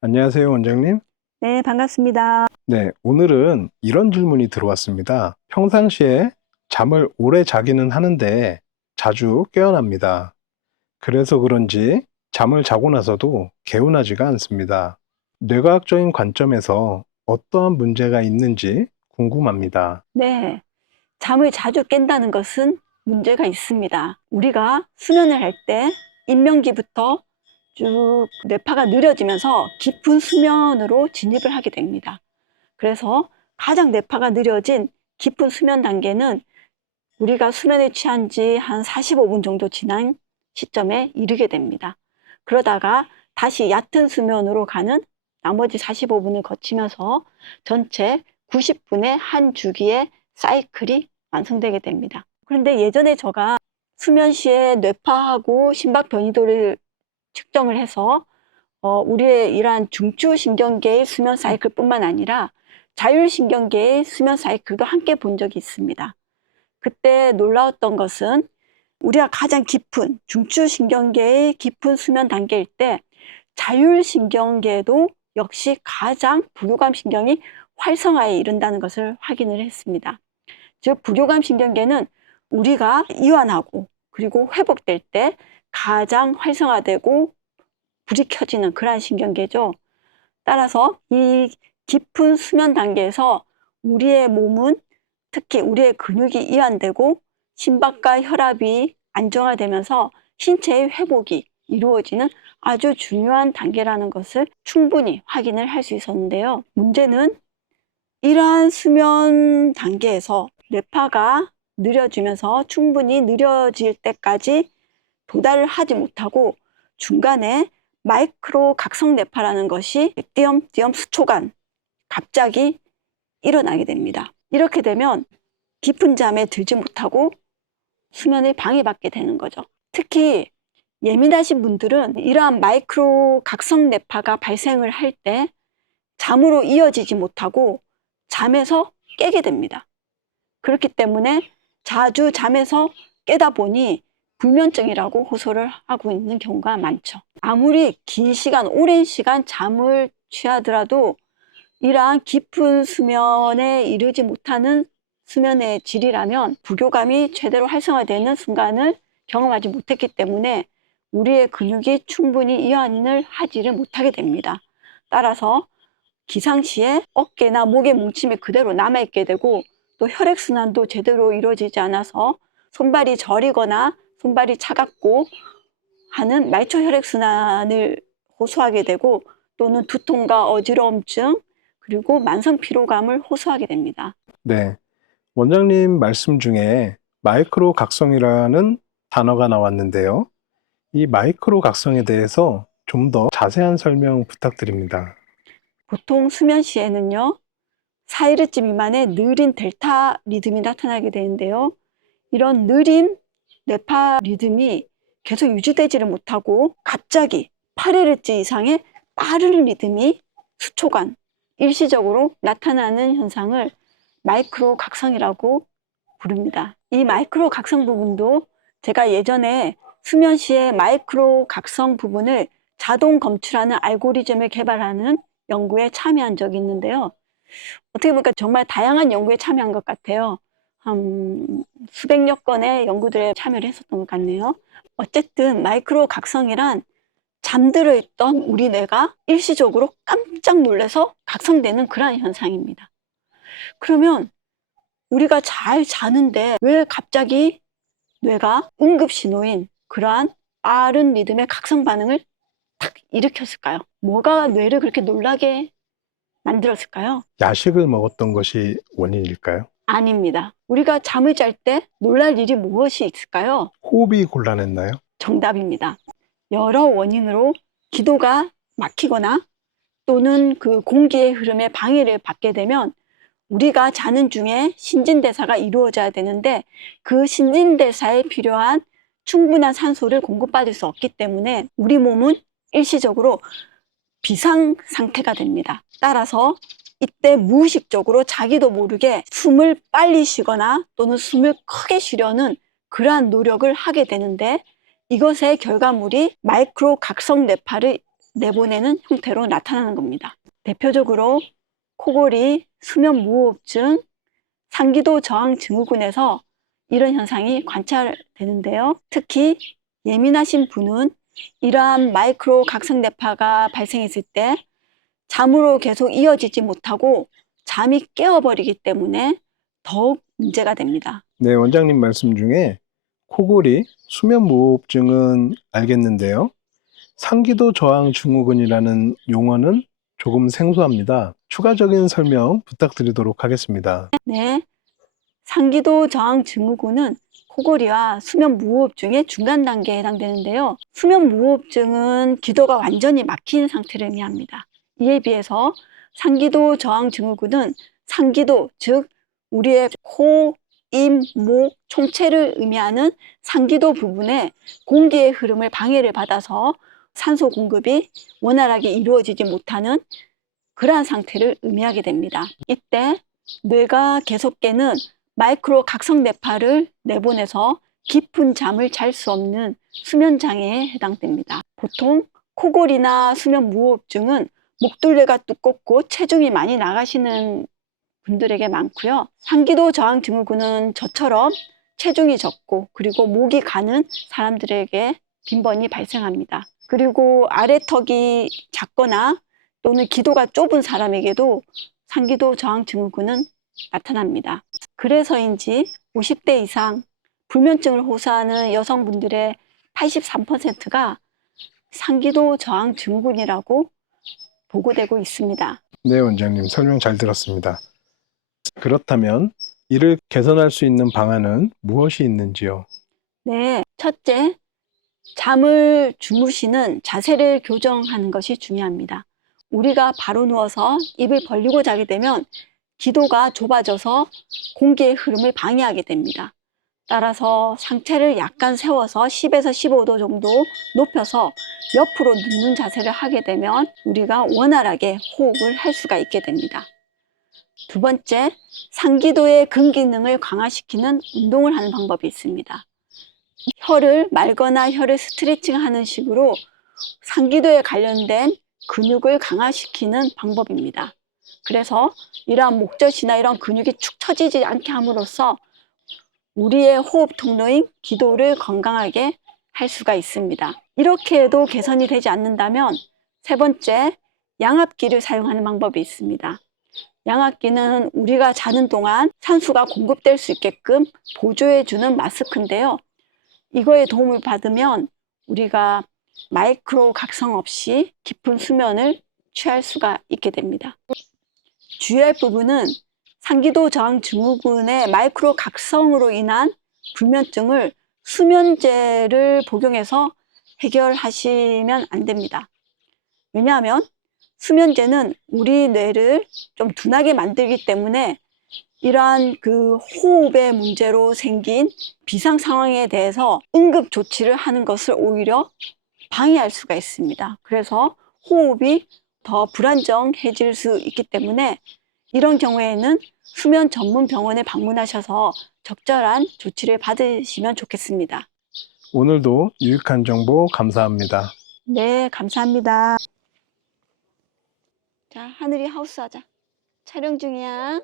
안녕하세요, 원장님. 네, 반갑습니다. 네, 오늘은 이런 질문이 들어왔습니다. 평상시에 잠을 오래 자기는 하는데 자주 깨어납니다. 그래서 그런지 잠을 자고 나서도 개운하지가 않습니다. 뇌과학적인 관점에서 어떠한 문제가 있는지 궁금합니다. 네, 잠을 자주 깬다는 것은 문제가 있습니다. 우리가 수면을 할 때 인명기부터 쭉 뇌파가 느려지면서 깊은 수면으로 진입을 하게 됩니다. 그래서 가장 뇌파가 느려진 깊은 수면 단계는 우리가 수면에 취한 지 한 45분 정도 지난 시점에 이르게 됩니다. 그러다가 다시 얕은 수면으로 가는 나머지 45분을 거치면서 전체 90분의 한 주기의 사이클이 완성되게 됩니다. 그런데 예전에 제가 수면 시에 뇌파하고 심박 변이도를 측정을 해서 우리의 이러한 중추신경계의 수면 사이클뿐만 아니라 자율신경계의 수면 사이클도 함께 본 적이 있습니다. 그때 놀라웠던 것은 우리가 가장 깊은 중추신경계의 깊은 수면 단계일 때 자율신경계도 역시 가장 부교감신경이 활성화에 이른다는 것을 확인을 했습니다. 즉 부교감신경계는 우리가 이완하고 그리고 회복될 때 가장 활성화되고 불이 켜지는 그러한 신경계죠. 따라서 이 깊은 수면 단계에서 우리의 몸은 특히 우리의 근육이 이완되고 심박과 혈압이 안정화되면서 신체의 회복이 이루어지는 아주 중요한 단계라는 것을 충분히 확인을 할 수 있었는데요. 문제는 이러한 수면 단계에서 뇌파가 느려지면서 충분히 느려질 때까지 도달을 하지 못하고 중간에 마이크로 각성 뇌파라는 것이 띄엄띄엄 수초간 갑자기 일어나게 됩니다. 이렇게 되면 깊은 잠에 들지 못하고 수면을 방해받게 되는 거죠. 특히 예민하신 분들은 이러한 마이크로 각성 뇌파가 발생을 할 때 잠으로 이어지지 못하고 잠에서 깨게 됩니다. 그렇기 때문에 자주 잠에서 깨다 보니 불면증이라고 호소를 하고 있는 경우가 많죠. 아무리 긴 시간, 오랜 시간 잠을 취하더라도 이러한 깊은 수면에 이르지 못하는 수면의 질이라면 부교감이 제대로 활성화되는 순간을 경험하지 못했기 때문에 우리의 근육이 충분히 이완을 하지를 못하게 됩니다. 따라서 기상시에 어깨나 목의 뭉침이 그대로 남아있게 되고 또 혈액순환도 제대로 이루어지지 않아서 손발이 저리거나 손발이 차갑고 하는 말초 혈액순환을 호소하게 되고 또는 두통과 어지러움증 그리고 만성 피로감을 호소하게 됩니다. 네, 원장님 말씀 중에 마이크로 각성이라는 단어가 나왔는데요. 이 마이크로 각성에 대해서 좀 더 자세한 설명 부탁드립니다. 보통 수면 시에는요 4Hz 미만의 느린 델타 리듬이 나타나게 되는데요. 이런 느린 뇌파 리듬이 계속 유지되지를 못하고 갑자기 8Hz 이상의 빠른 리듬이 수초간 일시적으로 나타나는 현상을 마이크로 각성이라고 부릅니다. 이 마이크로 각성 부분도 제가 예전에 수면 시에 마이크로 각성 부분을 자동 검출하는 알고리즘을 개발하는 연구에 참여한 적이 있는데요. 어떻게 보니까 정말 다양한 연구에 참여한 것 같아요. 한 수백여 건의 연구들에 참여를 했었던 것 같네요. 어쨌든 마이크로 각성이란 잠들어 있던 우리 뇌가 일시적으로 깜짝 놀라서 각성되는 그러한 현상입니다. 그러면 우리가 잘 자는데 왜 갑자기 뇌가 응급신호인 그러한 빠른 리듬의 각성 반응을 탁 일으켰을까요? 뭐가 뇌를 그렇게 놀라게 만들었을까요? 야식을 먹었던 것이 원인일까요? 아닙니다. 우리가 잠을 잘 때 놀랄 일이 무엇이 있을까요? 호흡이 곤란했나요? 정답입니다. 여러 원인으로 기도가 막히거나 또는 그 공기의 흐름에 방해를 받게 되면 우리가 자는 중에 신진대사가 이루어져야 되는데 그 신진대사에 필요한 충분한 산소를 공급받을 수 없기 때문에 우리 몸은 일시적으로 비상 상태가 됩니다. 따라서 이때 무의식적으로 자기도 모르게 숨을 빨리 쉬거나 또는 숨을 크게 쉬려는 그러한 노력을 하게 되는데 이것의 결과물이 마이크로 각성 뇌파를 내보내는 형태로 나타나는 겁니다. 대표적으로 코골이, 수면 무호흡증, 상기도 저항 증후군에서 이런 현상이 관찰되는데요. 특히 예민하신 분은 이러한 마이크로 각성 뇌파가 발생했을 때 잠으로 계속 이어지지 못하고 잠이 깨어버리기 때문에 더욱 문제가 됩니다. 네, 원장님 말씀 중에 코골이, 수면무호흡증은 알겠는데요. 상기도 저항 증후군이라는 용어는 조금 생소합니다. 추가적인 설명 부탁드리도록 하겠습니다. 네, 상기도 저항 증후군은 코골이와 수면 무호흡증의 중간 단계에 해당되는데요. 수면 무호흡증은 기도가 완전히 막힌 상태를 의미합니다. 이에 비해서 상기도 저항 증후군은 상기도, 즉 우리의 코, 입, 목, 총체를 의미하는 상기도 부분에 공기의 흐름을 방해를 받아서 산소 공급이 원활하게 이루어지지 못하는 그러한 상태를 의미하게 됩니다. 이때 뇌가 계속 깨는 마이크로 각성 뇌파를 내보내서 깊은 잠을 잘 수 없는 수면 장애에 해당됩니다. 보통 코골이나 수면 무호흡증은 목둘레가 두껍고 체중이 많이 나가시는 분들에게 많고요. 상기도 저항 증후군은 저처럼 체중이 적고 그리고 목이 가는 사람들에게 빈번히 발생합니다. 그리고 아래턱이 작거나 또는 기도가 좁은 사람에게도 상기도 저항 증후군은 나타납니다. 그래서인지 50대 이상 불면증을 호소하는 여성분들의 83%가 상기도 저항 증후군이라고 보고되고 있습니다. 네, 원장님 설명 잘 들었습니다. 그렇다면 이를 개선할 수 있는 방안은 무엇이 있는지요? 네, 첫째, 잠을 주무시는 자세를 교정하는 것이 중요합니다. 우리가 바로 누워서 입을 벌리고 자게 되면 기도가 좁아져서 공기의 흐름을 방해하게 됩니다. 따라서 상체를 약간 세워서 10에서 15도 정도 높여서 옆으로 눕는 자세를 하게 되면 우리가 원활하게 호흡을 할 수가 있게 됩니다. 두 번째, 상기도의 근기능을 강화시키는 운동을 하는 방법이 있습니다. 혀를 말거나 혀를 스트레칭하는 식으로 상기도에 관련된 근육을 강화시키는 방법입니다. 그래서 이러한 목젖이나 이런 근육이 축 처지지 않게 함으로써 우리의 호흡 통로인 기도를 건강하게 할 수가 있습니다. 이렇게 해도 개선이 되지 않는다면 세 번째, 양압기를 사용하는 방법이 있습니다. 양압기는 우리가 자는 동안 산소가 공급될 수 있게끔 보조해주는 마스크인데요. 이거에 도움을 받으면 우리가 마이크로 각성 없이 깊은 수면을 취할 수가 있게 됩니다. 주의할 부분은 상기도 저항 증후군의 마이크로 각성으로 인한 불면증을 수면제를 복용해서 해결하시면 안 됩니다. 왜냐하면 수면제는 우리 뇌를 좀 둔하게 만들기 때문에 이러한 그 호흡의 문제로 생긴 비상 상황에 대해서 응급 조치를 하는 것을 오히려 방해할 수가 있습니다. 그래서 호흡이 더 불안정해질 수 있기 때문에 이런 경우에는 수면 전문 병원에 방문하셔서 적절한 조치를 받으시면 좋겠습니다. 오늘도 유익한 정보 감사합니다. 네, 감사합니다. 자, 하늘이 하우스 하자. 촬영 중이야.